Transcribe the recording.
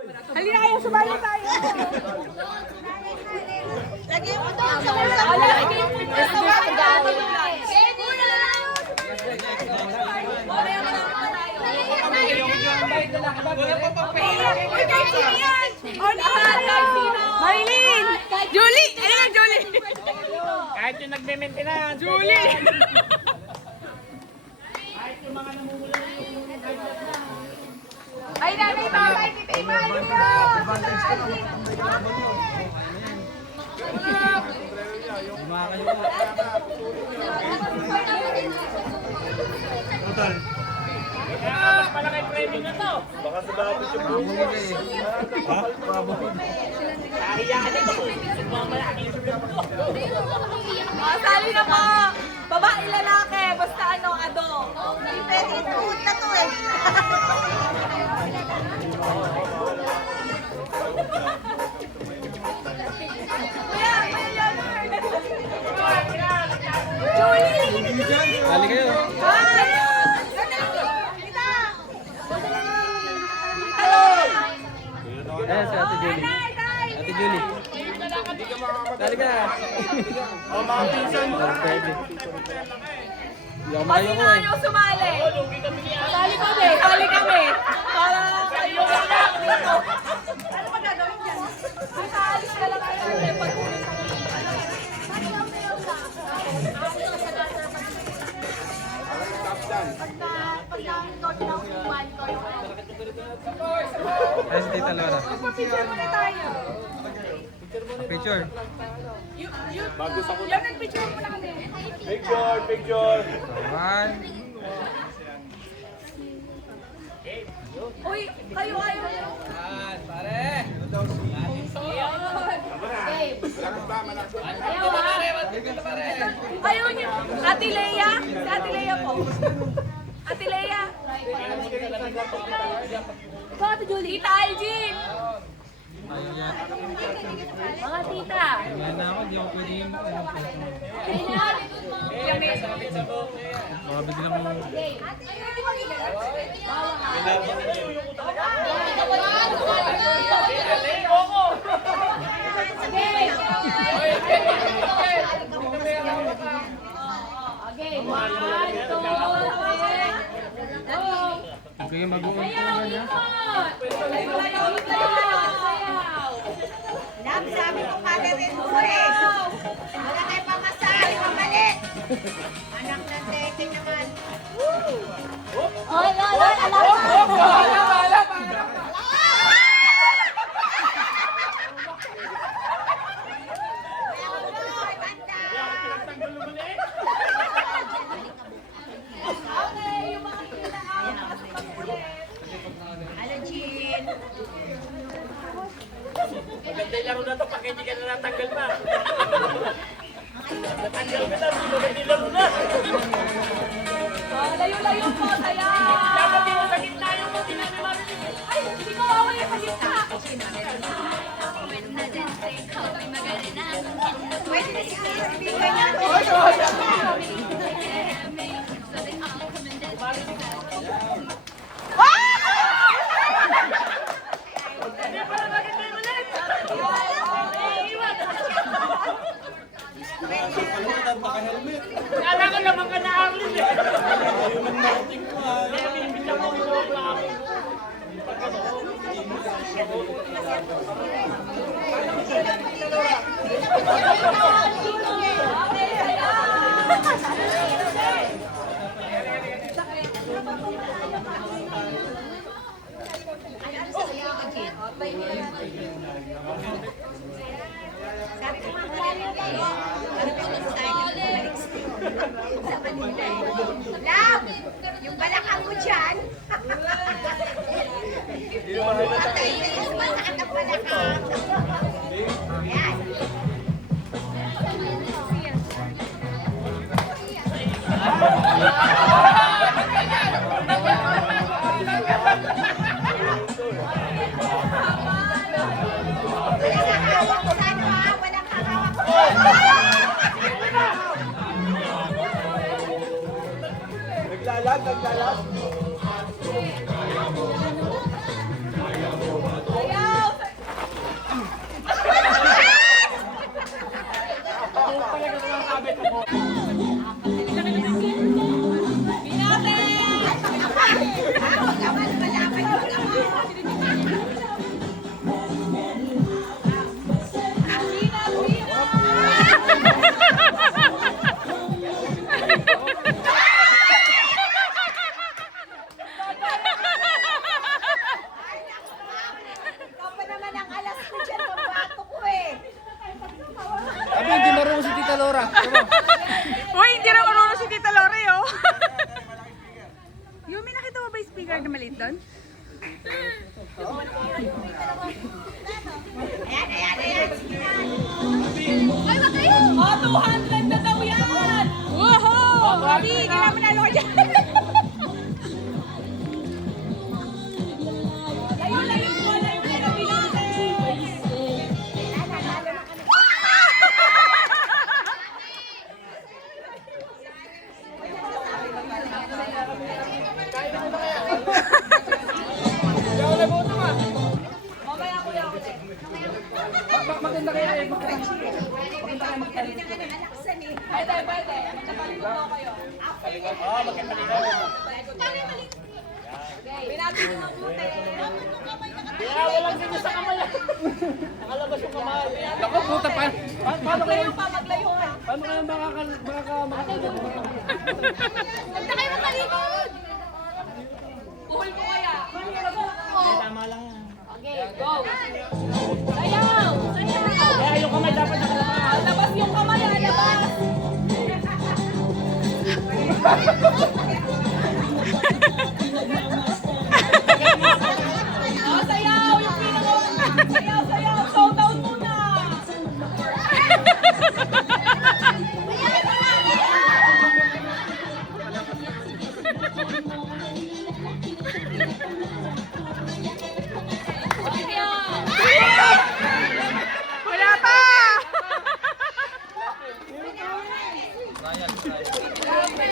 Halina kayo, sumali tayo. Lagi mo to. Lagi mo to. Marilyn! Julie! Ano na, Julie? Kahit yung nagme-maintenance. Julie! Kahit yung mga namumula Ay, nanay, babay! Kita imali yun! Total. mas malaki premium na to. Baka sa dapat yung buhay. Ha? Kayaan ito. Malaki yung Sali na po! Babae, lalaki, basta ano, ado. Pwede ituhod na to eh. Kuya, kuya, Julie! Kali kayo. Ay! Hello! Ayan si Ate Julie. Nay, tay! Ate Julie. Kali ka. Oh, mga pinsan mo. Pwede. Hindi ako Kasi makayo ko nga eh. nyo sumali. Sali kami, sali kami. Para kayo lang dito. Ano ba gagawin dyan? Saalis ka lang kayo. Pag-ulit sa Ayan si Tita Laura. Picture muna tayo. Picture. Yung nag-picture muna kami. Picture. One. Uy, kayo ayaw nyo. Pare. Ayaw nyo. Ate Leia? Si Ate Leia po. Ate Leia. Ito, Ate Julie. Tita Algin. Mga tita. Ayan na ako. Hindi ako pwede yung... Baka biglang mo... Kaya mag-uong ko na niya. Sabi ko kagarin mo eh. Wala kayo pamasahe, pamalit. Anak ng tete naman. Oy, alam mo. Maganda yung laro na to pag hindi ka na natanggal pa. Natanggal ka na, maganda yung laro na. Layo-layo po, saya. Dapat dito sa gitna yung mga tinanong. Ay, hindi ko away sa gitna. Pwede na speaker niya. Kala ko naman ka na Arlene eh. Kaya binibigyan mo yung sobra ako. Sabi ko mga kailan tayo. Ano ba yung sa akin? Sa Manila. Love! Yung balakang ko dyan. Patay na yung mataas ang balakang. Ayan. Naglalag. Kaya guard na maliit doon? Ay, wag kayo! Oh, 200 na daw yan! Woohoo! Hindi, hindi naman nalo ka dyan. Layo, layo po, layo, layo, bilutin! Mamaya ko yan ulit. Maganda kaya eh. Pwede, pwede. Magkapaligo ko kayo. Oo, magkapalitan. Binati mo mabuti. Kaya walang ganyan sa kamay. Nakalabas yung kamay. Ako, puta pa. Maglayo pa, maglayo pa. Paano kaya makakalimutan? Huwag na kayo matalikod! Puhol ko kaya. Tama lang yan. Okay, go! Sayaw! Sayaw! Kaya yung kamay dapat nakalabas. Labas yung kamay, labas! Oh, sayaw! Yung pinaka... Sayaw, sayaw! Showdown muna! Wala pa! Sayang, sayang. Grabe!